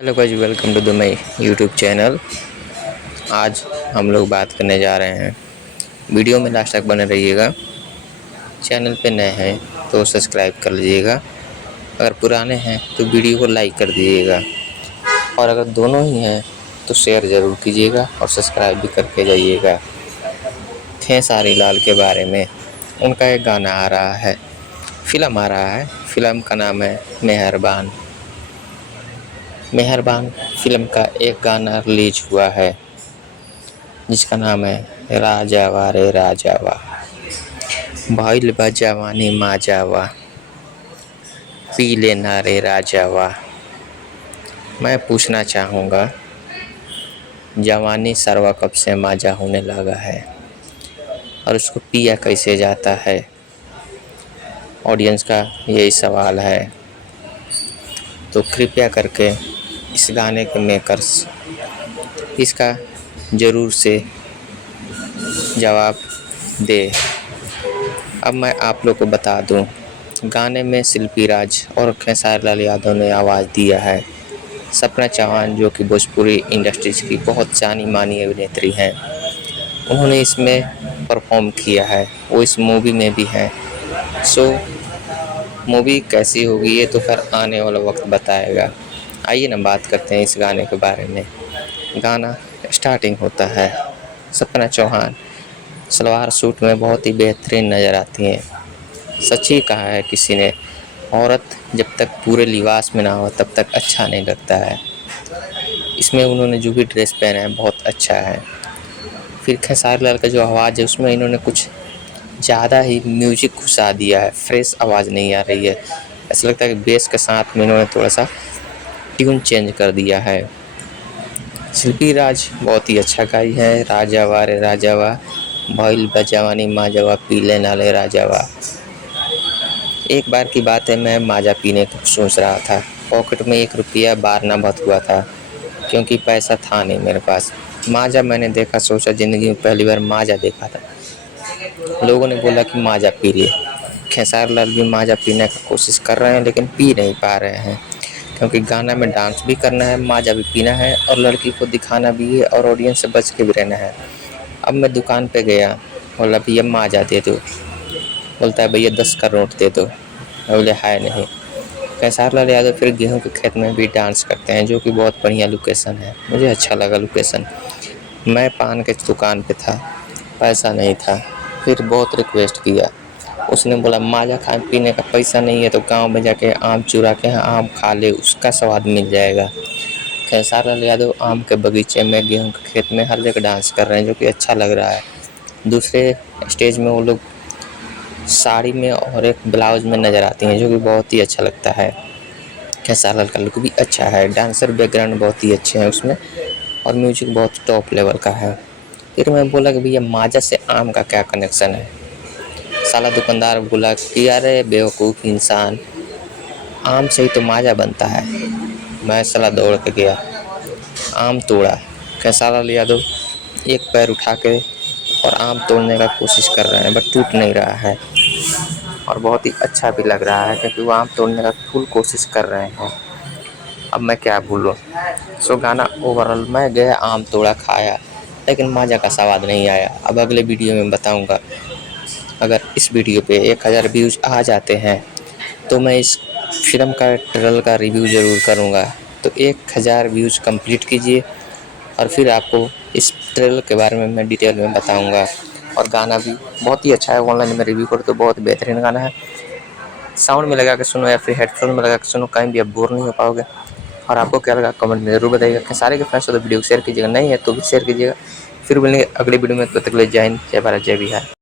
Hello guys, welcome to the my YouTube channel. आज हम लोग बात करने जा रहे हैं। वीडियो में लास्ट तक बने रहिएगा। चैनल पे नए हैं तो सब्सक्राइब कर लीजिएगा, अगर पुराने हैं तो वीडियो को लाइक कर दीजिएगा, और अगर दोनों ही हैं तो शेयर ज़रूर कीजिएगा और सब्सक्राइब भी करके जाइएगा। खेसारी लाल के बारे में उनका एक गाना आ रहा है, फिल्म आ रहा है। फिल्म का नाम है मेहरबान। मेहरबान फिल्म का एक गाना रिलीज हुआ है जिसका नाम है राजावा रे राजावा, भइल बा जवानी माजावा, पी लेना रे राजावा। मैं पूछना चाहूँगा, जवानी सरवा कब से माजा होने लगा है और उसको पिया कैसे जाता है? ऑडियंस का यही सवाल है। तो कृपया करके इस गाने के मेकर्स इसका ज़रूर से जवाब दे। अब मैं आप लोग को बता दूं, गाने में शिल्पी राज और खेसारी लाल यादव ने आवाज़ दिया है। सपना चौहान जो कि भोजपुरी इंडस्ट्रीज की बहुत जानी मानी अभिनेत्री हैं, उन्होंने इसमें परफॉर्म किया है। वो इस मूवी में भी हैं। सो मूवी कैसी होगी ये तो फिर आने वाला वक्त बताएगा। आइए ना बात करते हैं इस गाने के बारे में। गाना स्टार्टिंग होता है, सपना चौहान सलवार सूट में बहुत ही बेहतरीन नज़र आती हैं। सच ही कहा है किसी ने, औरत जब तक पूरे लिबास में ना हो तब तक अच्छा नहीं लगता है। इसमें उन्होंने जो भी ड्रेस पहना है बहुत अच्छा है। फिर खेसारी लाल का जो आवाज़ है उसमें इन्होंने कुछ ज़्यादा ही म्यूजिक घुसा दिया है। फ्रेश आवाज़ नहीं आ रही है, ऐसा लगता है कि बेस के साथ में इन्होंने थोड़ा सा ट्यून चेंज कर दिया है। शिल्पी राज बहुत ही अच्छा गाई है। राजावा रे राजावा, भइल बा जवानी माजावा, पी लेना रे राजावा। एक बार की बात है, मैं माजा पीने को सोच रहा था। पॉकेट में 1 रुपया बारना बच हुआ था क्योंकि पैसा था नहीं मेरे पास। माजा मैंने देखा, सोचा ज़िंदगी में पहली बार माजा देखा था। लोगों ने बोला कि माजा पी लिए। खेसारी लाल भी माजा पीने की कोशिश कर रहे हैं लेकिन पी नहीं पा रहे हैं क्योंकि गाना में डांस भी करना है, माजा भी पीना है और लड़की को दिखाना भी है और ऑडियंस से बच के भी रहना है। अब मैं दुकान पे गया, बोला भैया माजा दे दो। बोलता है भैया 10 का नोट दे दो। मैं बोले है नहीं। खेसारी लाल यादव फिर गेहूं के खेत में भी डांस करते हैं, जो कि बहुत बढ़िया लोकेशन है। मुझे अच्छा लगा लोकेशन। मैं पान के दुकान पे था, पैसा नहीं था। फिर बहुत रिक्वेस्ट किया, उसने बोला माजा खा पीने का पैसा नहीं है तो गांव में जाके आम चुरा के आम खा ले, उसका स्वाद मिल जाएगा। खेसारी लाल यादव आम के बगीचे में, गेहूं के खेत में, हर जगह डांस कर रहे हैं, जो कि अच्छा लग रहा है। दूसरे स्टेज में वो लोग साड़ी में और एक ब्लाउज में नज़र आती हैं, जो कि बहुत ही अच्छा लगता है। खेसारी लाल का लुक भी अच्छा है, डांसर बैकग्राउंड बहुत ही अच्छे हैं उसमें, और म्यूजिक बहुत टॉप लेवल का है। फिर मैं बोला कि भैया माजा से आम का क्या कनेक्शन है? साला दुकानदार बोला कि अरे बेवकूफ़ इंसान, आम से ही तो माजा बनता है। मैं साला दौड़ के गया, आम तोड़ा। खेसारी लाल यादव एक पैर उठा के और आम तोड़ने का कोशिश कर रहे हैं, बट टूट नहीं रहा है और बहुत ही अच्छा भी लग रहा है क्योंकि वो आम तोड़ने का फुल कोशिश कर रहे हैं। अब मैं क्या बोलूँ। सो गाना ओवरऑल, मैं गया, आम तोड़ा, खाया, लेकिन माजा का स्वाद नहीं आया। अब अगले वीडियो में बताऊँगा। अगर इस वीडियो पे 1000 व्यूज़ आ जाते हैं तो मैं इस फिल्म का ट्रेलर का रिव्यू ज़रूर करूँगा। तो 1000 व्यूज़ कंप्लीट कीजिए और फिर आपको इस ट्रेलर के बारे में मैं डिटेल में बताऊँगा। और गाना भी बहुत ही अच्छा है। ऑनलाइन में रिव्यू करो तो बहुत बेहतरीन गाना है। साउंड में लगा के सुनो या फिर हेडफोन में लगा के सुनो, कहीं भी आप बोर नहीं हो पाओगे। और आपको क्या लगा कमेंट में ज़रूर बताइएगा। खेसारी के फैंस हो तो वीडियो को शेयर कीजिएगा, नहीं है तो भी शेयर कीजिएगा। फिर मिलेंगे अगले वीडियो में, तब तक के लिए जय हिंद, जय भारत, जय बिहार।